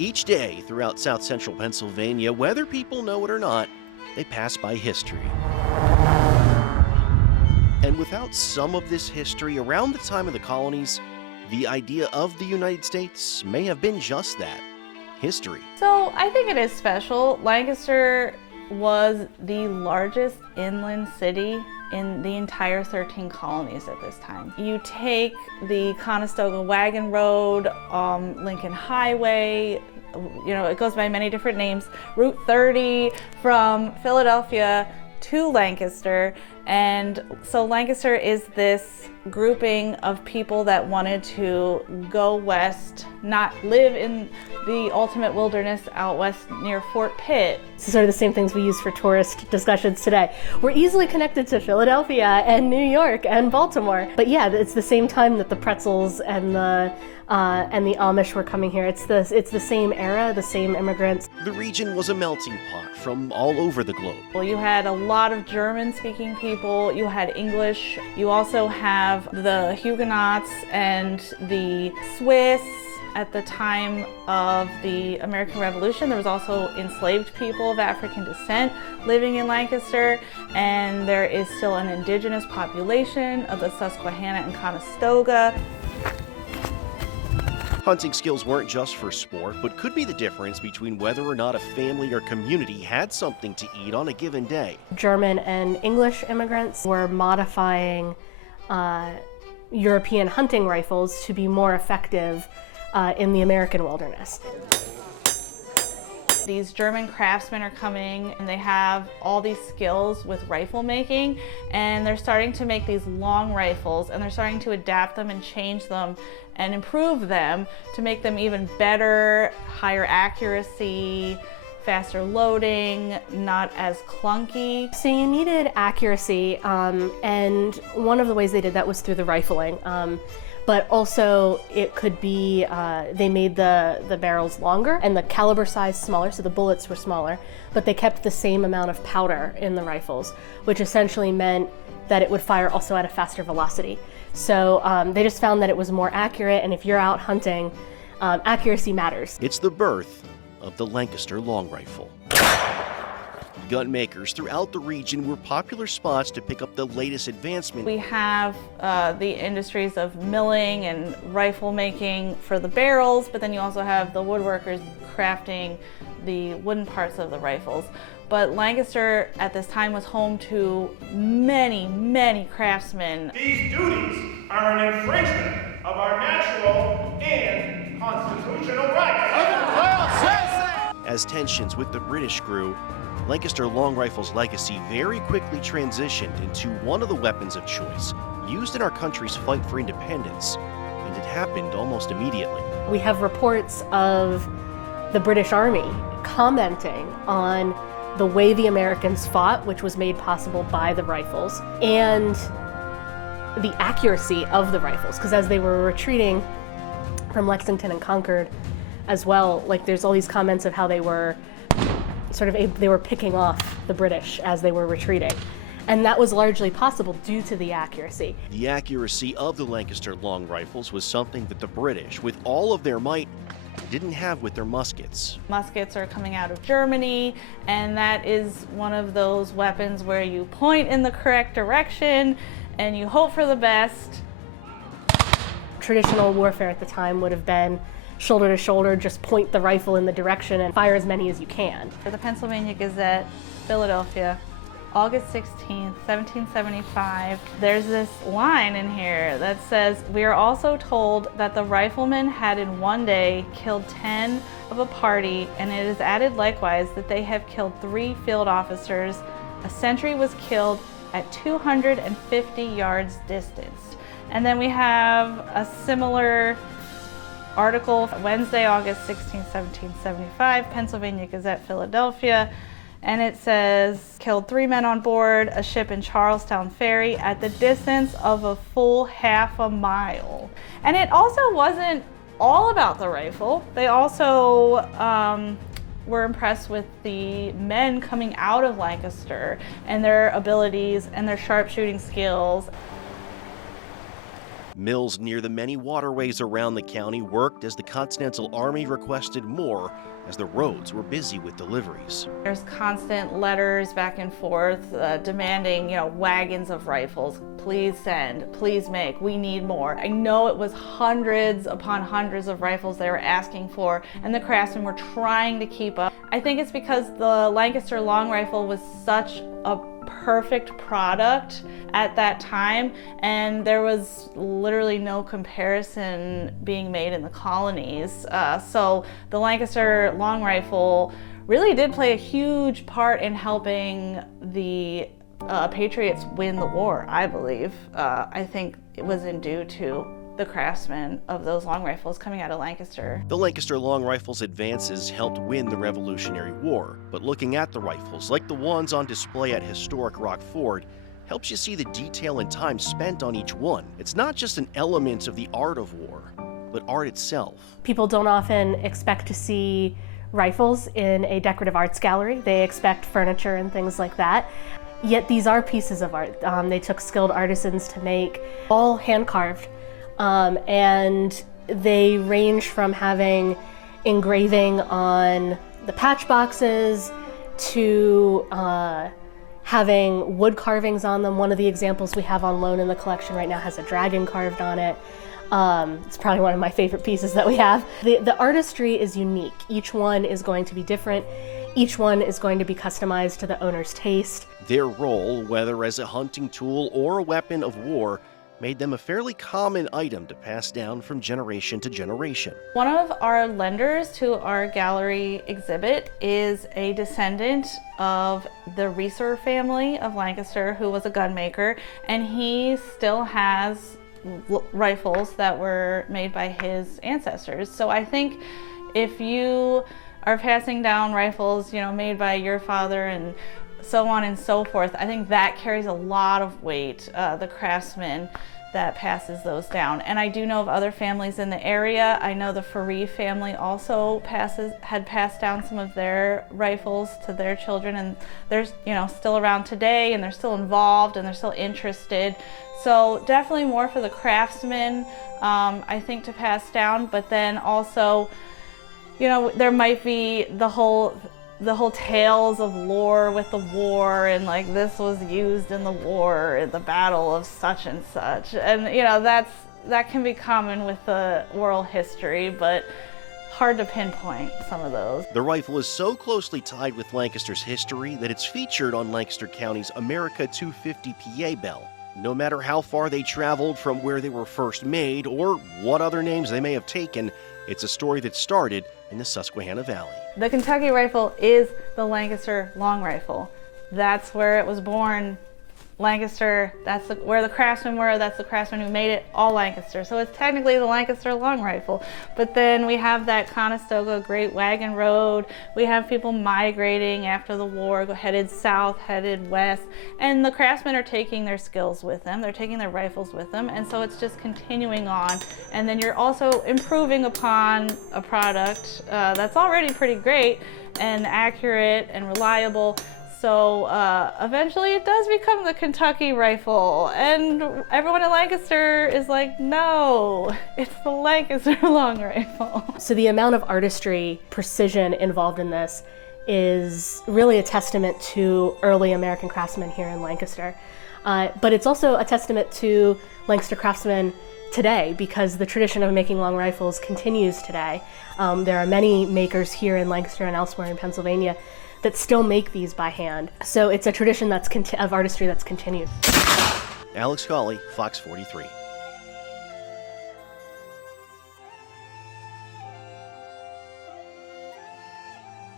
Each day throughout South Central Pennsylvania, whether people know it or not, they pass by history. And without some of this history, around the time of the colonies, the idea of the United States may have been just that, history. So I think it is special. Lancaster was the largest inland city in the entire 13 colonies at this time. You take the Conestoga Wagon Road, Lincoln Highway, it goes by many different names, Route 30 from Philadelphia to Lancaster. And so Lancaster is this grouping of people that wanted to go west, not live in the ultimate wilderness out west near Fort Pitt. This is sort of the same things we use for tourist discussions today. We're easily connected to Philadelphia and New York and Baltimore. But yeah, it's the same time that the pretzels and the Amish were coming here. It's the same era, the same immigrants. The region was a melting pot from all over the globe. Well, you had a lot of German-speaking people, you had English, you also have the Huguenots and the Swiss. At the time of the American Revolution, there was also enslaved people of African descent living in Lancaster, and there is still an indigenous population of the Susquehanna and Conestoga. Hunting skills weren't just for sport, but could be the difference between whether or not a family or community had something to eat on a given day. German and English immigrants were modifying European hunting rifles to be more effective in the American wilderness. These German craftsmen are coming and they have all these skills with rifle making, and they're starting to make these long rifles, and they're starting to adapt them and change them and improve them to make them even better, higher accuracy, faster loading, not as clunky. So you needed accuracy, and one of the ways they did that was through the rifling. But also it could be, they made the barrels longer and the caliber size smaller, so the bullets were smaller, but they kept the same amount of powder in the rifles, which essentially meant that it would fire also at a faster velocity. So they just found that it was more accurate, and if you're out hunting, accuracy matters. It's the birth of the Lancaster Long Rifle. Gun makers throughout the region were popular spots to pick up the latest advancement. We have the industries of milling and rifle making for the barrels, but then you also have the woodworkers crafting the wooden parts of the rifles. But Lancaster at this time was home to many, many craftsmen. These duties are an infringement of our natural and constitutional rights. As tensions with the British grew, Lancaster Long Rifle's legacy very quickly transitioned into one of the weapons of choice used in our country's fight for independence, and it happened almost immediately. We have reports of the British Army commenting on the way the Americans fought, which was made possible by the rifles, and the accuracy of the rifles, because as they were retreating from Lexington and Concord as well, like there's all these comments of how they were they were picking off the British as they were retreating. And that was largely possible due to the accuracy. The accuracy of the Lancaster Long Rifles was something that the British, with all of their might, didn't have with their muskets. Muskets are coming out of Germany, and that is one of those weapons where you point in the correct direction and you hope for the best. Traditional warfare at the time would have been shoulder to shoulder, just point the rifle in the direction and fire as many as you can. For the Pennsylvania Gazette, Philadelphia, August 16th, 1775, there's this line in here that says, "We are also told that the riflemen had in one day killed 10 of a party, and it is added likewise that they have killed 3 field officers. A sentry was killed at 250 yards distance." And then we have a similar article, Wednesday, August 16, 1775, Pennsylvania Gazette, Philadelphia, and it says, "Killed 3 men on board a ship in Charlestown Ferry at the distance of a full half a mile." And it also wasn't all about the rifle. They also were impressed with the men coming out of Lancaster and their abilities and their sharpshooting skills. Mills near the many waterways around the county worked as the Continental Army requested more, as the roads were busy with deliveries. There's constant letters back and forth demanding, wagons of rifles. Please send, please make, we need more. I know it was hundreds upon hundreds of rifles they were asking for, and the craftsmen were trying to keep up. I think it's because the Lancaster Long Rifle was such a perfect product at that time, and there was literally no comparison being made in the colonies. So the Lancaster Long Rifle really did play a huge part in helping the Patriots win the war, I believe. I think it was due to the craftsmen of those long rifles coming out of Lancaster. The Lancaster Long Rifle's advances helped win the Revolutionary War, but looking at the rifles, like the ones on display at historic Rock Ford, helps you see the detail and time spent on each one. It's not just an element of the art of war, but art itself. People don't often expect to see rifles in a decorative arts gallery. They expect furniture and things like that. Yet these are pieces of art. They took skilled artisans to make, all hand-carved. And they range from having engraving on the patch boxes to having wood carvings on them. One of the examples we have on loan in the collection right now has a dragon carved on it. It's probably one of my favorite pieces that we have. The artistry is unique. Each one is going to be different. Each one is going to be customized to the owner's taste. Their role, whether as a hunting tool or a weapon of war, made them a fairly common item to pass down from generation to generation. One of our lenders to our gallery exhibit is a descendant of the Reeser family of Lancaster, who was a gun maker, and he still has rifles that were made by his ancestors. So I think if you are passing down rifles, made by your father and so on and so forth, I think that carries a lot of weight, the craftsman that passes those down. And I do know of other families in the area. I know the Faree family also had passed down some of their rifles to their children, and they're still around today, and they're still involved, and they're still interested. So definitely more for the craftsmen, I think, to pass down. But then also, there might be the whole tales of lore with the war, and like this was used in the war in the battle of such and such, and that can be common with the oral history, but hard to pinpoint some of those. The rifle is so closely tied with Lancaster's history that it's featured on Lancaster County's America 250 PA bell. No matter how far they traveled from where they were first made or what other names they may have taken, it's a story that started in the Susquehanna Valley. The Kentucky rifle is the Lancaster Long Rifle. That's where it was born. Lancaster, that's where the craftsmen were, that's the craftsmen who made it, all Lancaster. So it's technically the Lancaster Long Rifle. But then we have that Conestoga Great Wagon Road. We have people migrating after the war, headed south, headed west, and the craftsmen are taking their skills with them. They're taking their rifles with them, and so it's just continuing on. And then you're also improving upon a product that's already pretty great and accurate and reliable. So eventually it does become the Kentucky rifle, and everyone in Lancaster is like, no, it's the Lancaster Long Rifle. So the amount of artistry, precision involved in this is really a testament to early American craftsmen here in Lancaster. But it's also a testament to Lancaster craftsmen today, because the tradition of making long rifles continues today. There are many makers here in Lancaster and elsewhere in Pennsylvania that still make these by hand. So it's a tradition of artistry that's continued. Alex Cawley, Fox 43.